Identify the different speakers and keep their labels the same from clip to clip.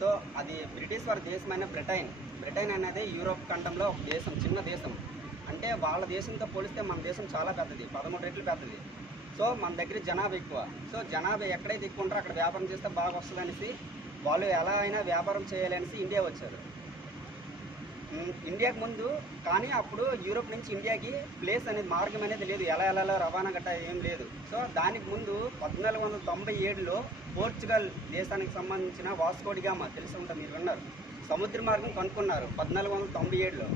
Speaker 1: So అది British వారి దేశమైన బ్రిటైన్. బ్రిటైన్ అనేది యూరోప్ ఖండంలో ఒక దేశం చిన్న దేశం. అంటే వాళ్ళ దేశంతో పోలిస్తే మన దేశం చాలా పెద్దది పదమూడు రెట్లు పెద్దది. సో మన దగ్గర జనాభా ఎక్కువ. సో జనాభా ఎక్కడైతే ఎక్కువ ఉంటారో అక్కడ వ్యాపారం చేస్తే బాగా వస్తుంది అనేసి వాళ్ళు ఎలా అయినా వ్యాపారం చేయాలనేసి ఇండియా వచ్చారు. ఇండియాకి ముందు కానీ అప్పుడు యూరోప్ నుంచి ఇండియాకి ప్లేస్ అనేది మార్గం అనేది లేదు. ఎలా ఎలా రవాణా గట్టా ఏం లేదు. సో దానికి ముందు పద్నాలుగు వందల తొంభై ఏడులో పోర్చుగల్ దేశానికి సంబంధించిన వాస్కోడిగామా తెలిసి ఉంటా మీరు విన్నారు సముద్ర మార్గం కనుక్కున్నారు పద్నాలుగు వందల తొంభై ఏడులో.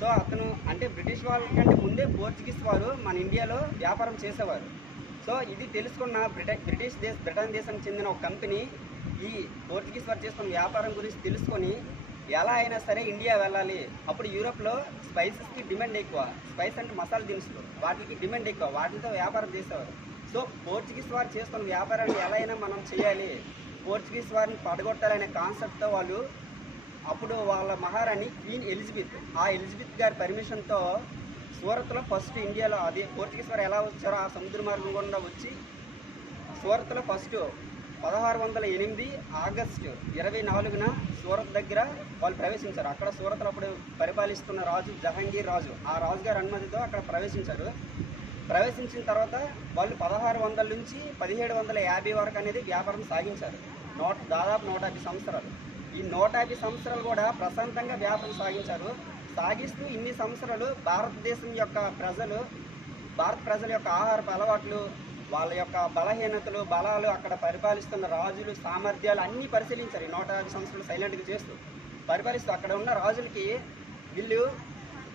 Speaker 1: సో అతను అంటే బ్రిటిష్ వాళ్ళ కంటే ముందే పోర్చుగీస్ వారు మన ఇండియాలో వ్యాపారం చేసేవారు. సో ఇది తెలుసుకున్న బ్రిటన్ బ్రిటిష్ దేశ బ్రిటన్ దేశానికి చెందిన ఒక కంపెనీ ఈ పోర్చుగీస్ వారు చేస్తున్న వ్యాపారం గురించి తెలుసుకొని ఎలా అయినా సరే ఇండియా వెళ్ళాలి. అప్పుడు యూరోప్లో స్పైసెస్కి డిమాండ్ ఎక్కువ. స్పైస్ అంటే మసాలా దినుసులు. వాటికి డిమాండ్ ఎక్కువ. వాటితో వ్యాపారం చేసేవారు. సో పోర్చుగీస్ వారు చేస్తున్న వ్యాపారాన్ని ఎలా అయినా మనం చేయాలి. పోర్చుగీస్ వారిని పడగొట్టాలనే కాన్సెప్ట్తో వాళ్ళు అప్పుడు వాళ్ళ మహారాణి క్వీన్ ఎలిజబెత్. ఆ ఎలిజబెత్ గారి పర్మిషన్తో సూరత్లో ఫస్ట్ ఇండియాలో అది పోర్చుగీస్ వారు ఎలా వచ్చారో ఆ సముద్ర మార్గం గుండా వచ్చి సూరత్లో ఫస్ట్ పదహారు వందల ఎనిమిది ఆగస్టు ఇరవై నాలుగున సూరత్ దగ్గర వాళ్ళు ప్రవేశించారు. అక్కడ సూరత్లో అప్పుడు పరిపాలిస్తున్న రాజు జహాంగీర్ రాజు. ఆ రాజుగారి అనుమతితో అక్కడ ప్రవేశించారు. ప్రవేశించిన తర్వాత వాళ్ళు పదహారు వందల నుంచి పదిహేడు వందల యాభై వరకు అనేది వ్యాపారం సాగించారు. నూట దాదాపు నూట యాభై సంవత్సరాలు. ఈ నూట యాభై సంవత్సరాలు కూడా ప్రశాంతంగా వ్యాపారం సాగించారు. సాగిస్తూ ఇన్ని సంవత్సరాలు భారతదేశం యొక్క ప్రజలు భారత ప్రజల యొక్క ఆహారపు అలవాట్లు వాళ్ళ యొక్క బలహీనతలు బలాలు అక్కడ పరిపాలిస్తున్న రాజులు సామర్థ్యాలు అన్నీ పరిశీలించారు. ఈ నూట యాభై సంవత్సరాలు సైలెంట్గా చేస్తూ పరిపాలిస్తూ అక్కడ ఉన్న రాజులకి వీళ్ళు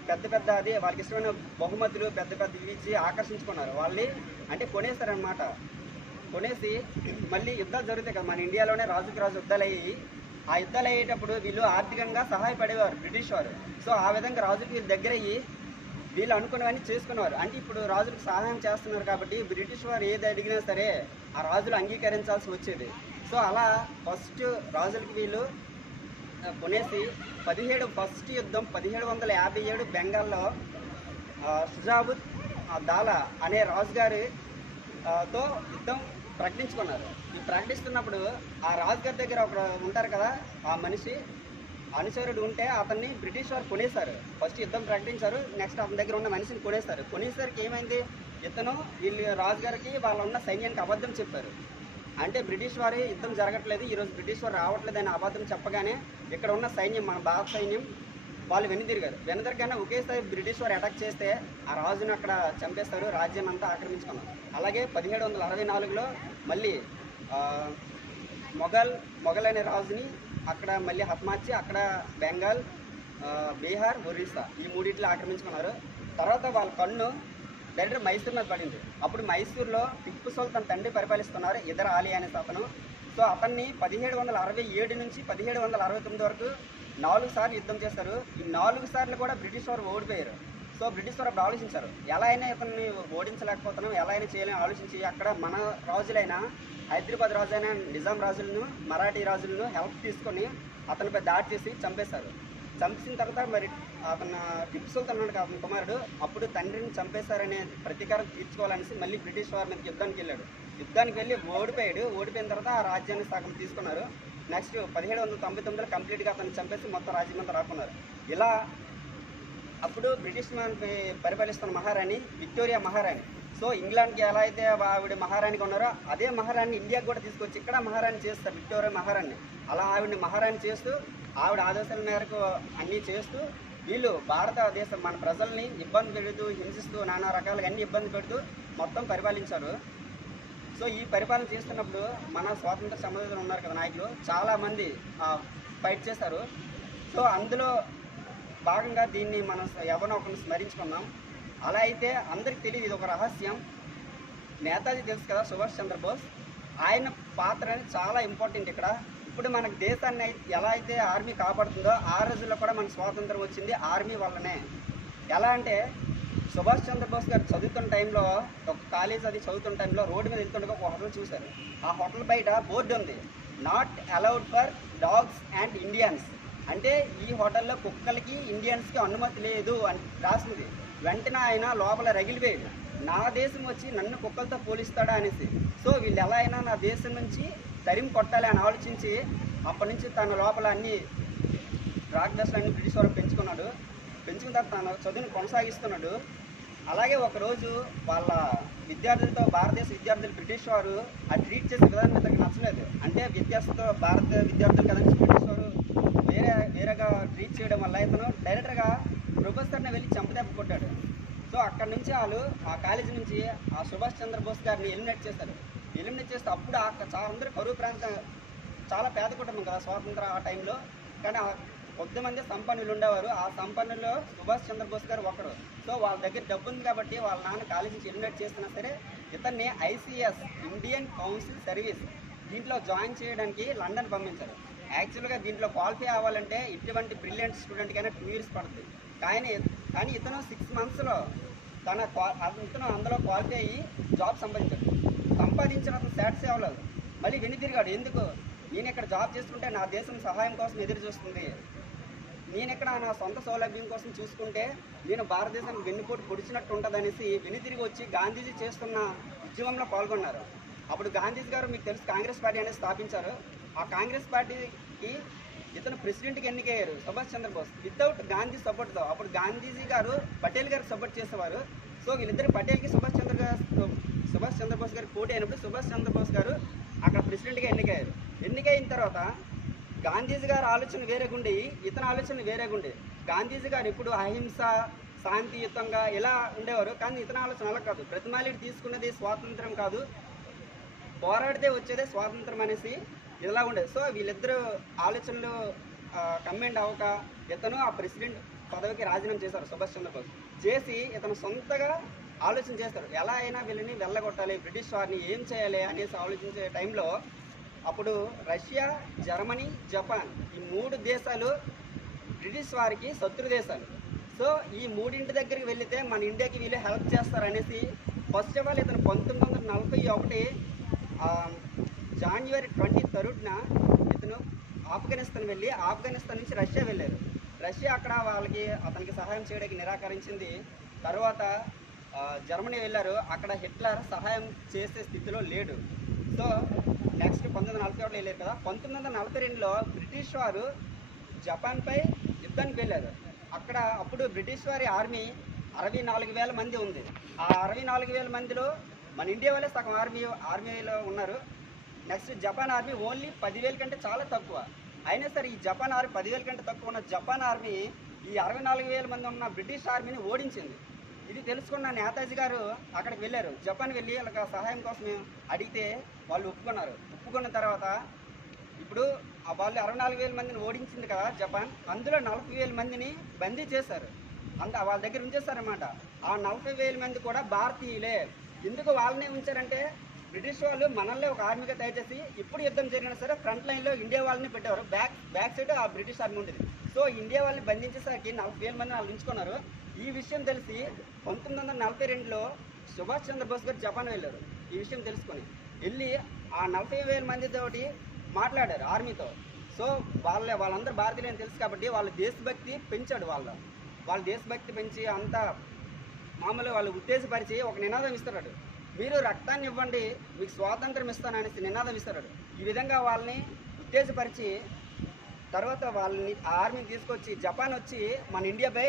Speaker 1: పెద్ద పెద్ద అది వాళ్ళకి ఇష్టమైన బహుమతులు పెద్ద పెద్ద ఇచ్చి ఆకర్షించుకున్నారు. వాళ్ళని అంటే కొనేస్తారనమాట కొనేసి మళ్ళీ యుద్ధాలు జరుగుతాయి కదా. మన ఇండియాలోనే రాజుకి రాజు యుద్ధాలు అయ్యి ఆ యుద్ధాలు అయ్యేటప్పుడు వీళ్ళు ఆర్థికంగా సహాయపడేవారు బ్రిటిష్ వారు. సో ఆ విధంగా రాజుకి వీళ్ళు దగ్గర అయ్యి వీళ్ళు అనుకున్నవన్నీ చేసుకున్నారు అంటే ఇప్పుడు రాజులకు సహాయం చేస్తున్నారు కాబట్టి బ్రిటిష్ వారు ఏది అడిగినా సరే ఆ రాజులు అంగీకరించాల్సి వచ్చేది. సో అలా ఫస్ట్ రాజులకి వీళ్ళు కొనేసి పదిహేడు ఫస్ట్ యుద్ధం పదిహేడు వందల యాభై ఏడు బెంగాల్లో షుజాబుద్ ఆ, దాలా అనే రాజుగారి తో యుద్ధం ప్రకటించుకున్నారు. ఈ ప్రకటిస్తున్నప్పుడు ఆ రాజుగారి దగ్గర ఒక ఉంటారు కదా ఆ మనిషి అనుచరుడు ఉంటే అతన్ని బ్రిటిష్ వారు కొనేశారు. ఫస్ట్ యుద్ధం ప్రకటించారు నెక్స్ట్ అతని దగ్గర ఉన్న మనిషిని కొనేశారు. కొనేసరికి ఏమైంది? ఇతను వీళ్ళు రాజుగారికి వాళ్ళ ఉన్న సైన్యానికి అబద్ధం చెప్పారు. అంటే బ్రిటిష్ వారి యుద్ధం జరగట్లేదు ఈరోజు బ్రిటిష్ వారు రావట్లేదు అని అబద్ధం చెప్పగానే ఇక్కడ ఉన్న సైన్యం మన భారత సైన్యం వాళ్ళు వెనుదిరిగారు. వెనుదిరగానే ఒకేసారి బ్రిటిష్ వారు అటాక్ చేస్తే ఆ రాజును అక్కడ చంపేస్తారు. రాజ్యం అంతా ఆక్రమించుకున్నారు అలాగే పదిహేడు వందల అరవై నాలుగులో మళ్ళీ మొఘల్ మొఘల్ అనే రాజుని అక్కడ మళ్ళీ హత్మాచి అక్కడ బెంగాల్ బీహార్ ఒరిస్సా ఈ మూడిట్లో ఆక్రమించుకున్నారు. తర్వాత వాళ్ళ కన్ను డైరెక్ట్ మైసూర్ మీద పడింది. అప్పుడు మైసూర్లో టిప్పు సుల్తాన్ తండ్రి పరిపాలిస్తున్నారు ఇద్దరు ఆలయాన్ని అనే అతను సో అతన్ని పదిహేడు వందల అరవై ఏడు నుంచి పదిహేడు వందల అరవై తొమ్మిది వరకు నాలుగు సార్లు యుద్ధం చేశారు. ఈ నాలుగు సార్లు కూడా బ్రిటిష్ వారు ఓడిపోయారు. సో బ్రిటిష్ వారు అప్పుడు ఆలోచించారు ఎలా అయినా ఇతన్ని ఓడించలేకపోతున్నాం ఎలా అయినా చేయలేని ఆలోచించి అక్కడ మన రాజులైనా హైదరాబాద్ రాజు అయిన నిజాం రాజులను మరాఠీ రాజులను హెల్ప్ తీసుకొని అతనిపై దాడి చేసి చంపేశారు. చంపేసిన తర్వాత మరి అతను టిప్పు సుల్తాన్ అతని కుమారుడు అప్పుడు తండ్రిని చంపేశారనే ప్రతీకారం తీర్చుకోవాలనేసి మళ్ళీ బ్రిటిష్ వారి మీద యుద్ధానికి వెళ్ళాడు. యుద్ధానికి వెళ్ళి ఓడిపోయాడు. ఓడిపోయిన తర్వాత ఆ రాజ్యాన్ని సగం తీసుకున్నారు. నెక్స్ట్ పదిహేడు వందల తొంభై తొమ్మిదిలో కంప్లీట్గా అతను చంపేసి మొత్తం రాజ్యం అంతా రాకున్నారు. ఇలా అప్పుడు బ్రిటిష్ మన పరిపాలిస్తున్న మహారాణి విక్టోరియా మహారాణి. సో ఇంగ్లాండ్కి ఎలా అయితే ఆవిడ మహారాణిగా ఉన్నారో అదే మహారాణి ఇండియాకి కూడా తీసుకొచ్చి ఇక్కడ మహారాణి చేస్తారు విక్టోరియా మహారాణి అలా ఆవిడని మహారాణి చేస్తూ ఆవిడ ఆదేశాల మేరకు అన్నీ చేస్తూ వీళ్ళు భారతదేశం మన ప్రజల్ని ఇబ్బంది పెడుతూ హింసిస్తూ నానా రకాలుగా అన్ని ఇబ్బంది పెడుతూ మొత్తం పరిపాలించారు. సో ఈ పరిపాలన చేస్తున్నప్పుడు మన స్వాతంత్ర సమరయోధులు ఉన్నారు కదా నాయకులు చాలామంది ఫైట్ చేశారు. సో అందులో భాగంగా దీన్ని మనం ఎవరినో ఒకరిని స్మరించుకున్నాం అలా అయితే అందరికి తెలియదు ఇది ఒక రహస్యం. నేతాజీ తెలుసు కదా సుభాష్ చంద్రబోస్? ఆయన పాత్ర అనేది చాలా ఇంపార్టెంట్ ఇక్కడ. ఇప్పుడు మనకు దేశాన్ని ఎలా అయితే ఆర్మీ కాపాడుతుందో ఆ రోజుల్లో కూడా మనకు స్వాతంత్రం వచ్చింది ఆర్మీ వల్లనే. ఎలా అంటే సుభాష్ చంద్రబోస్ గారు చదువుతున్న టైంలో ఒక కాలేజ్ అది చదువుతున్న టైంలో రోడ్డు మీద వెళ్తుండగా ఒక హోటల్ చూశారు. ఆ హోటల్ బయట బోర్డు ఉంది. Not allowed for dogs and Indians అంటే ఈ హోటల్లో కుక్కలకి ఇండియన్స్కి అనుమతి లేదు అని రాసింది. వెంటనే ఆయన లోపల రగిలిపోయాడు నా దేశం వచ్చి నన్ను కుక్కలతో పోలిస్తాడా అనేసి. సో వీళ్ళు ఎలా అయినా నా దేశం నుంచి తరిమి కొట్టాలి అని ఆలోచించి అప్పటి నుంచి తన లోపల అన్ని డ్రాగ్ బ్రిటిష్ వారు పెంచుకున్నాడు. పెంచుకున్న తర్వాత తన చదువుని కొనసాగిస్తున్నాడు. అలాగే ఒకరోజు వాళ్ళ విద్యార్థులతో భారతదేశ విద్యార్థులు బ్రిటిష్ వారు ఆ ట్రీట్ చేసే విధానం ఇతనికి నచ్చలేదు. అంటే వ్యత్యాసంతో భారత విద్యార్థులు కదా బ్రిటిష్ వారు వల్ల ఇతను డైరెక్టర్గా ప్రొఫెసర్ని వెళ్ళి చంపదెబ్బ కొట్టాడు. సో అక్కడ నుంచి వాళ్ళు ఆ కాలేజీ నుంచి ఆ సుభాష్ చంద్రబోస్ గారిని ఎలిమినేట్ చేస్తారు ఎలిమినేట్ చేస్తే అప్పుడు ఆ చాలా అందరూ కరువు ప్రాంతం చాలా పేద కుటుంబం కదా స్వాతంత్ర ఆ టైంలో కానీ ఆ కొద్ది మంది సంపన్నులు ఉండేవారు. ఆ సంపన్నుల్లో సుభాష్ చంద్రబోస్ గారు ఒకరు సో వాళ్ళ దగ్గర డబ్బు ఉంది కాబట్టి వాళ్ళ నాన్న కాలేజీ నుంచి ఎలిమినేట్ చేస్తున్నా సరే ఇతన్ని ఐసీఎస్ ఇండియన్ కౌన్సిల్ సర్వీస్ దీంట్లో జాయిన్ చేయడానికి లండన్ పంపించారు. యాక్చువల్గా దీంట్లో క్వాలిఫై అవ్వాలంటే ఇటువంటి బ్రిలియంట్ స్టూడెంట్కైనా టూ ఇయర్స్ పడుతుంది. కానీ కానీ ఇతను సిక్స్ మంత్స్లో తన క్వా- ఇతను అందులో క్వాలిఫై అయ్యి జాబ్ సంపాదించాడు. సంపాదించిన అతను సాటిస్ఫై అవ్వలేదు. మళ్ళీ వెను తిరిగాడు. ఎందుకు? నేను ఇక్కడ జాబ్ చేస్తుంటే నా దేశం సహాయం కోసం ఎదురు చూస్తుంది. నేను ఇక్కడ నా సొంత సౌలభ్యం కోసం చూసుకుంటే నేను భారతదేశం వెన్నుపోటు పొడిచినట్టు ఉంటుందనేసి వెనుతిరిగి వచ్చి గాంధీజీ చేస్తున్న ఉద్యమంలో పాల్గొన్నారు. అప్పుడు గాంధీజీ గారు మీకు తెలుసు కాంగ్రెస్ పార్టీ అనేది స్థాపించారు. ఆ కాంగ్రెస్ పార్టీకి ఇతను ప్రెసిడెంట్కి ఎన్నికయ్యారు సుభాష్ చంద్రబోస్. వితౌట్ గాంధీ సపోర్ట్తో అప్పుడు గాంధీజీ గారు పటేల్ గారు సపోర్ట్ చేసేవారు. సో వీళ్ళిద్దరు పటేల్కి సుభాష్ చంద్ర సుభాష్ చంద్రబోస్ గారు పోటీ అయినప్పుడు సుభాష్ చంద్రబోస్ గారు అక్కడ ప్రెసిడెంట్గా ఎన్నికయ్యారు. ఎన్నికైన తర్వాత గాంధీజీ గారు ఆలోచన వేరేగుండి ఇతని ఆలోచన వేరేగుండి గాంధీజీ గారు ఎప్పుడు అహింస శాంతియుతంగా ఇలా ఉండేవారు కానీ ఇతని ఆలోచన అలా కాదు. ప్రతిమాలిడి తీసుకున్నది స్వాతంత్రం కాదు. పోరాడితే వచ్చేదే స్వాతంత్రం అనేసి ఇలా ఉండేది సో వీళ్ళిద్దరూ ఆలోచనలు కమ్మెండ్ అవ్వక ఇతను ఆ ప్రెసిడెంట్ పదవికి రాజీనామా చేశారు సుభాష్ చంద్రబోస్. చేసి ఇతను సొంతగా ఆలోచన చేస్తారు. ఎలా అయినా వీళ్ళని వెళ్ళగొట్టాలి బ్రిటిష్ వారిని ఏం చేయాలి అనేసి ఆలోచించే టైంలో అప్పుడు రష్యా జర్మనీ జపాన్ ఈ మూడు దేశాలు బ్రిటిష్ వారికి శత్రు దేశాలు. సో ఈ మూడింటి దగ్గరికి వెళితే మన ఇండియాకి వీళ్ళు హెల్ప్ చేస్తారనేసి ఫస్ట్ ఆఫ్ ఆల్ ఇతను పంతొమ్మిది వందల నలభై ఒకటి జాన్యువరి ట్వంటీ థర్డ్న ఇతను ఆఫ్ఘనిస్తాన్ వెళ్ళి ఆఫ్ఘనిస్తాన్ నుంచి రష్యా వెళ్ళారు రష్యా అక్కడ వాళ్ళకి అతనికి సహాయం చేయడానికి నిరాకరించింది. తర్వాత జర్మనీ వెళ్ళారు. అక్కడ హిట్లర్ సహాయం చేసే స్థితిలో లేడు. సో నెక్స్ట్ పంతొమ్మిది వందల నలభై ఒకటి వెళ్ళారు కదా. పంతొమ్మిది వందల నలభై రెండులో బ్రిటిష్ వారు జపాన్పై యుద్ధానికి వెళ్ళారు. అక్కడ అప్పుడు బ్రిటిష్ వారి ఆర్మీ అరవై నాలుగు వేల మంది ఉంది. ఆ అరవై నాలుగు వేల మందిలో మన ఇండియా వాళ్ళే సగం ఆర్మీ ఆర్మీలో ఉన్నారు. నెక్స్ట్ జపాన్ ఆర్మీ ఓన్లీ పదివేల కంటే చాలా తక్కువ. అయినా సరే ఈ జపాన్ ఆర్మీ పదివేల కంటే తక్కువ ఉన్న జపాన్ ఆర్మీ ఈ అరవై నాలుగు వేల మంది ఉన్న బ్రిటిష్ ఆర్మీని ఓడించింది. ఇది తెలుసుకున్న నేతాజీ గారు అక్కడికి వెళ్ళారు. జపాన్ వెళ్ళి వాళ్ళకి సహాయం కోసం అడిగితే వాళ్ళు ఒప్పుకున్నారు. ఒప్పుకున్న తర్వాత ఇప్పుడు ఆ వాళ్ళు అరవై నాలుగు వేల మందిని ఓడించింది కదా జపాన్ అందులో నలభై వేల మందిని బందీ చేశారు. అంత వాళ్ళ దగ్గర ఉంచేస్తారన్నమాట ఆ నలభై వేల మంది కూడా భారతీయులే. ఎందుకు వాళ్ళనే ఉంచారంటే బ్రిటిష్ వాళ్ళు మనల్ని ఒక ఆర్మీగా తయారు చేసి ఇప్పుడు యుద్ధం జరిగినా సరే ఫ్రంట్ లైన్లో ఇండియా వాళ్ళని పెట్టేవారు. బ్యాక్ బ్యాక్ సైడ్ ఆ బ్రిటిష్ ఆర్మీ ఉండేది. సో ఇండియా వాళ్ళని బంధించేసరికి నలభై వేల మంది వాళ్ళు ఉంచుకున్నారు. ఈ విషయం తెలిసి పంతొమ్మిది వందల నలభై రెండులో సుభాష్ చంద్రబోస్ గారు జపాన్ వెళ్ళారు. ఈ విషయం తెలుసుకొని వెళ్ళి ఆ నలభై వేల మందితోటి మాట్లాడారు ఆర్మీతో. సో వాళ్ళ వాళ్ళందరూ భారతీయులని తెలుసు కాబట్టి వాళ్ళ దేశభక్తి పెంచాడు వాళ్ళ. వాళ్ళ దేశభక్తి పెంచి అంతా మామూలుగా వాళ్ళు ఉత్తేజపరిచి ఒక నినాదం ఇస్తున్నాడు. మీరు రక్తాన్ని ఇవ్వండి మీకు స్వాతంత్రం ఇస్తాననేసి నినాదం ఇస్తున్నాడు ఈ విధంగా వాళ్ళని ఉత్తేజపరిచి తర్వాత వాళ్ళని ఆర్మీని తీసుకొచ్చి జపాన్ వచ్చి మన ఇండియాపై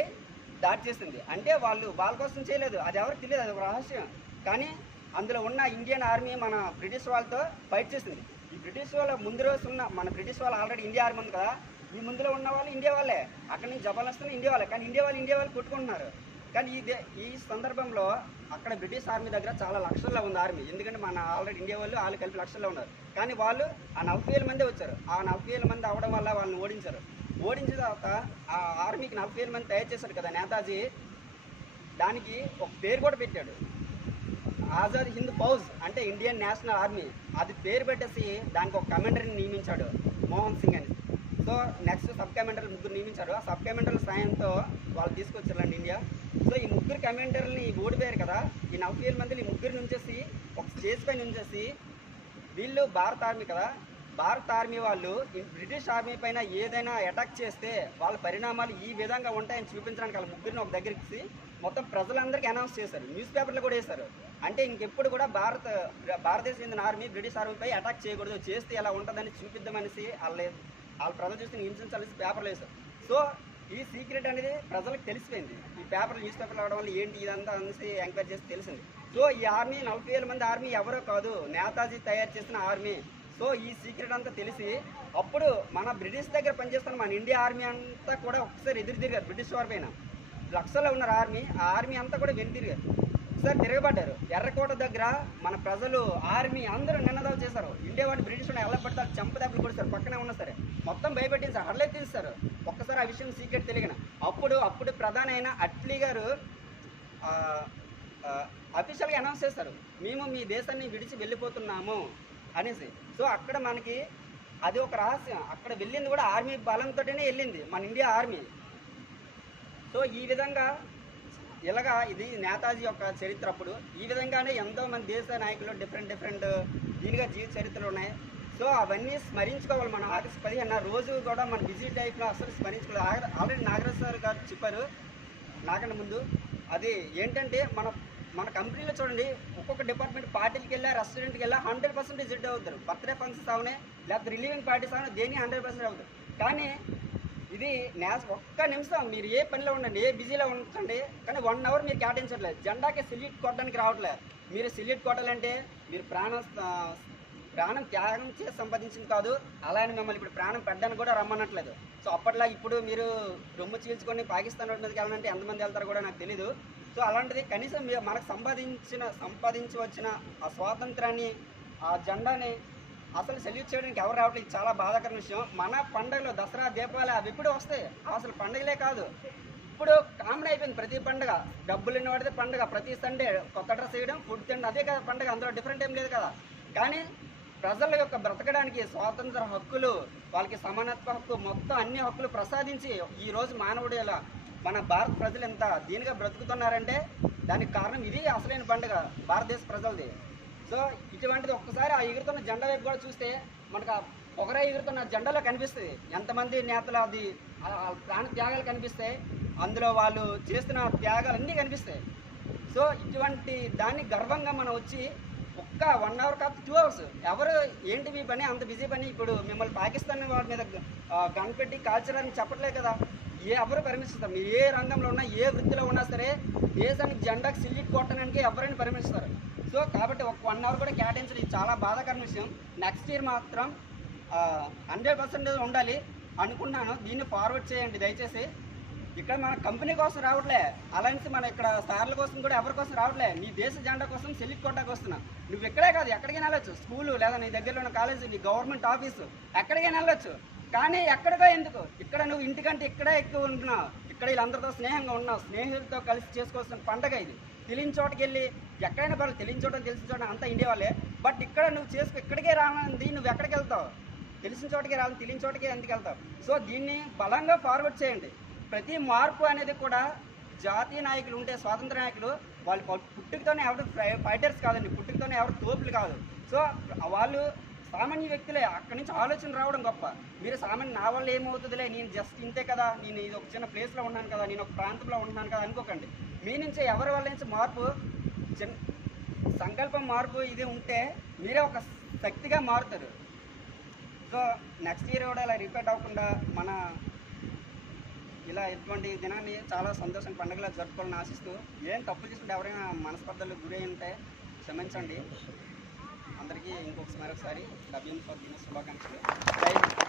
Speaker 1: దాడి చేసింది. అంటే వాళ్ళు వాళ్ళ కోసం చేయలేదు. అది ఎవరికి తెలియదు అది ఒక రహస్యం. కానీ అందులో ఉన్న ఇండియన్ ఆర్మీ మన బ్రిటిష్ వాళ్ళతో ఫైట్ చేసింది. ఈ బ్రిటిష్ వాళ్ళ ముందు రోజు ఉన్న మన బ్రిటిష్ వాళ్ళు ఆల్రెడీ ఇండియా ఆర్మీ ఉంది కదా ఈ ముందులో ఉన్న వాళ్ళు ఇండియా వాళ్ళే. అక్కడి నుంచి జపాన్ వస్తున్న ఇండియా వాళ్ళే. కానీ ఇండియా వాళ్ళు ఇండియా వాళ్ళు కొట్టుకుంటున్నారు. కానీ ఈ దే ఈ సందర్భంలో అక్కడ బ్రిటిష్ ఆర్మీ దగ్గర చాలా లక్షల్లో ఉంది ఆర్మీ. ఎందుకంటే మన ఆల్రెడీ ఇండియా వాళ్ళు వాళ్ళు కలిపి లక్షల్లో ఉన్నారు. కానీ వాళ్ళు ఆ నలభై వేల మంది వచ్చారు. ఆ నలభై వేల మంది అవడం వల్ల వాళ్ళని ఓడించారు. ఓడించిన తర్వాత ఆ ఆర్మీకి నలభై వేల మంది తయారు చేశారు కదా నేతాజీ. దానికి ఒక పేరు కూడా పెట్టాడు. ఆజాద్ హింద్ ఫౌజ్ అంటే ఇండియన్ నేషనల్ ఆర్మీ. అది పేరు పెట్టేసి దానికి ఒక కమాండర్ని నియమించాడు మోహన్ సింగ్ అని. సో నెక్స్ట్ సబ్ కమాండర్లు ముగ్గురు నియమించారు. ఆ సబ్ కమాండర్ల సాయంతో వాళ్ళు తీసుకొచ్చారండి ఇండియా. సో ఈ ముగ్గురు కమాండర్లని ఓడిపోయారు కదా. ఈ నలభై వేల మందిని ఈ ముగ్గురు నుంచేసి ఒక స్టేజ్ పైన ఉంచేసి వీళ్ళు భారత ఆర్మీ కదా. భారత ఆర్మీ వాళ్ళు ఈ బ్రిటిష్ ఆర్మీ పైన ఏదైనా అటాక్ చేస్తే వాళ్ళ పరిణామాలు ఈ విధంగా ఉంటాయని చూపించడానికి వాళ్ళ ముగ్గురిని ఒక దగ్గరికి మొత్తం ప్రజలందరికీ అనౌన్స్ చేశారు. న్యూస్ పేపర్లు కూడా వేశారు. అంటే ఇంకెప్పుడు కూడా భారత భారతదేశం ఆర్మీ బ్రిటిష్ ఆర్మీపై అటాక్ చేయకూడదు. చేస్తే ఎలా ఉంటుందని చూపిద్దామనేసి వాళ్ళు వాళ్ళ ప్రజలు చూస్తే హింసించాలి అనేసి పేపర్లు వేస్తారు సో ఈ సీక్రెట్ అనేది ప్రజలకు తెలిసిపోయింది. ఈ పేపర్ న్యూస్ పేపర్లు అవడం వల్ల ఏంటి ఇదంతా అనేసి ఎంక్వైరీ చేసి తెలిసింది. సో ఈ ఆర్మీ నలభై వేల మంది ఆర్మీ ఎవరో కాదు నేతాజీ తయారు చేసిన ఆర్మీ. సో ఈ సీక్రెట్ అంతా తెలిసి అప్పుడు మన బ్రిటిష్ దగ్గర పనిచేస్తున్న మన ఇండియా ఆర్మీ అంతా కూడా ఒకసారి ఎదురు తిరిగారు బ్రిటిష్ వారి పైన. లక్షల్లో ఉన్నారు ఆర్మీ ఆ ఆర్మీ అంతా కూడా వెనుతిరిగారు ఒకసారి తిరగబడ్డారు. ఎర్రకోట దగ్గర మన ప్రజలు ఆర్మీ అందరూ నిన్నదాలు చేశారు. ఇండియా వాటి బ్రిటిష్ వాళ్ళు ఎలా పడతారు చంప దెబ్బలు కొడతారు పక్కనే ఉన్నా సరే. మొత్తం భయపెట్టింది హడలే తీస్తారు ఒక్కసారి ఆ విషయం సీక్రెట్ తెలియన అప్పుడు అప్పుడు ప్రధాని అయిన అట్లీ గారు అఫీషియల్గా అనౌన్స్ చేస్తారు మేము మీ దేశాన్ని విడిచి వెళ్ళిపోతున్నాము అనేసి. సో అక్కడ మనకి అది ఒక రహస్యం. అక్కడ వెళ్ళింది కూడా ఆర్మీ బలంతోనే వెళ్ళింది. మన ఇండియా ఆర్మీ. సో ఈ విధంగా ఇలాగా ఇది నేతాజీ యొక్క చరిత్ర అప్పుడు. ఈ విధంగానే ఎంతో మంది దేశ నాయకులు డిఫరెంట్ డిఫరెంట్ దీనిగా జీవిత చరిత్రలు ఉన్నాయి. సో అవన్నీ స్మరించుకోవాలి మనం. ఆగస్ట్ పదిహేను రోజు కూడా మన బిజీ టైప్లో అసలు స్మరించుకోవాలి ఆల్రెడీ- ఆల్రెడీ సార్ గారు చెప్పారు నాకంటే ముందు. అది ఏంటంటే మన మన కంపెనీలో చూడండి ఒక్కొక్క డిపార్ట్మెంట్ పార్టీకి వెళ్ళా రెస్టారెంట్కి వెళ్ళా హండ్రెడ్ పర్సెంట్ విజిట్ అవుతారు. బర్త్డే ఫంక్షన్స్ అవనే లేకపోతే రిలీవింగ్ పార్టీస్ అవునా దేని హండ్రెడ్ పర్సెంట్ అవుతారు కానీ ఇది నేస్ ఒక్క నిమిషం మీరు ఏ పనిలో ఉండండి ఏ బిజీలో ఉండండి కానీ వన్ అవర్ మీరు కేటాయించట్లేదు. జెండాకి సిల్యూట్ కొట్టడానికి రావట్లేదు. మీరు సిల్యూట్ కొట్టాలంటే మీరు ప్రాణం ప్రాణం త్యాగం చేసి సంపాదించింది కాదు. అలా అని మిమ్మల్ని ఇప్పుడు ప్రాణం పెట్టడానికి కూడా రమ్మనట్లేదు. సో అప్పట్లో ఇప్పుడు మీరు రొమ్ము చీల్చుకొని పాకిస్తాన్ రోడ్డు మీదకి వెళ్ళాలంటే ఎంతమంది వెళ్తారో కూడా నాకు తెలీదు. సో అలాంటిది కనీసం మనకు సంపాదించిన సంపాదించి వచ్చిన ఆ స్వాతంత్రాన్ని ఆ జెండాని అసలు సెల్యూట్ చేయడానికి ఎవరు రావట్లేదు. ఇది చాలా బాధాకరమైన విషయం. మన పండుగలు దసరా దీపావళి అవి ఇప్పుడు వస్తాయి. అసలు పండుగలే కాదు. ఇప్పుడు కామన్ అయిపోయింది ప్రతి పండుగ. డబ్బులు ఉన్న వాడితే పండుగ. ప్రతి సండే కొత్త డ్రెస్ వేయడం ఫుడ్ తినడం అదే కదా పండుగ. అందులో డిఫరెంట్ ఏం లేదు కదా. కానీ ప్రజల యొక్క బ్రతకడానికి స్వాతంత్ర హక్కులు వాళ్ళకి సమానత్వ హక్కు మొత్తం అన్ని హక్కులు ప్రసాదించి ఈ రోజు మానవుడు ఇలా మన భారత ప్రజలు ఎంత దీనిగా బ్రతుకుతున్నారంటే దానికి కారణం ఇది అసలైన పండుగ భారతదేశ ప్రజలది. సో ఇటువంటిది ఒక్కసారి ఆ ఎగురుతున్న జెండా వైపు కూడా చూస్తే మనకు ఒకరే ఎగురుతున్న జెండాలో కనిపిస్తుంది. ఎంతమంది నేతలు అది ప్రాణ త్యాగాలు కనిపిస్తాయి. అందులో వాళ్ళు చేస్తున్న త్యాగాలు అన్నీ కనిపిస్తాయి. సో ఇటువంటి దాన్ని గర్వంగా మనం వచ్చి ఒక్క వన్ అవర్ కాదు టూ అవర్స్ ఎవరు ఏంటి మీ పని? అంత బిజీ పని? ఇప్పుడు మిమ్మల్ని పాకిస్తాన్ వాడి మీద గన్ పెట్టి కాల్చడానికి చెప్పట్లేదు కదా. ఏ ఎవరు పరిమిస్తారు మీరు ఏ రంగంలో ఉన్నా ఏ వృత్తిలో ఉన్నా సరే దేశానికి జెండాకు సిల్లిట్ కొట్టడానికి ఎవరైనా పరిమిస్తారు సో కాబట్టి ఒక వన్ అవర్ కూడా కేటాయించడం ఇది చాలా బాధాకరమైన విషయం. నెక్స్ట్ ఇయర్ మాత్రం హండ్రెడ్ పర్సెంట్ ఉండాలి అనుకున్నాను దీన్ని ఫార్వర్డ్ చేయండి దయచేసి. ఇక్కడ మన కంపెనీ కోసం రావట్లే. అలయన్స్ మన ఇక్కడ సార్ల కోసం కూడా ఎవరి కోసం రావట్లే. నీ దేశ జెండా కోసం సెలిక్ కొట్టడానికి వస్తున్నా నువ్వు ఇక్కడే కాదు ఎక్కడికైనా వెళ్ళొచ్చు. స్కూలు లేదా నీ దగ్గరలో ఉన్న కాలేజీ నీ గవర్నమెంట్ ఆఫీసు ఎక్కడికైనా వెళ్ళొచ్చు. కానీ ఎక్కడికో ఎందుకు? ఇక్కడ నువ్వు ఇంటికంటే ఇక్కడే ఎక్కువ ఉంటున్నావు. ఇక్కడ వీళ్ళందరితో స్నేహంగా ఉన్నావు. స్నేహితులతో కలిసి చేసుకోవాల్సిన పండగ ఇది. తెలియని చోటకి వెళ్ళి ఎక్కడైనా పర్లేదు తెలియని చోట తెలిసిన చోట అంతా ఇండియా వాళ్ళే. బట్ ఇక్కడ నువ్వు చేసుకో ఇక్కడికే రానంది నువ్వు ఎక్కడికి వెళ్తావు? తెలిసిన చోటకి రావాలి తెలియని చోటకి ఎందుకు వెళ్తావు? సో దీన్ని బలంగా ఫార్వర్డ్ చేయండి. ప్రతి మార్పు అనేది కూడా జాతీయ నాయకులు ఉంటే స్వాతంత్ర నాయకులు వాళ్ళు పుట్టుకతోనే ఎవరు ఫై- ఫైటర్స్ కాదండి పుట్టుకతోనే ఎవరు తోపులు కాదు. సో వాళ్ళు సామాన్య వ్యక్తులే అక్కడి నుంచి ఆలోచన రావడం గొప్ప. మీరు సామాన్య నా వల్ల ఏమవుతుందిలే? నేను జస్ట్ ఇంతే కదా? నేను ఇది ఒక చిన్న ప్లేస్లో ఉన్నాను కదా? నేను ఒక ప్రాంతంలో ఉంటున్నాను కదా? అనుకోకండి. మీ నుంచి ఎవరి వల్ల నుంచి మార్పు? చిన్న సంకల్పం మార్పు ఇది ఉంటే మీరే ఒక శక్తిగా మారుతారు. సో నెక్స్ట్ ఇయర్ కూడా ఇలా రిపీట్ అవ్వకుండా మన ఇలా ఇటువంటి దినాన్ని చాలా సంతోషం పండుగలా జరుపుకోవాలని ఆశిస్తూ ఏం తప్పులు చేసుకుంటే ఎవరైనా మనస్పర్ధలు గురి ఉంటే క్షమించండి. అందరికీ ఇంకొకసారి ఒకసారి డబ్బింగ్ ఫర్ దిన శుభాకాంక్షలు.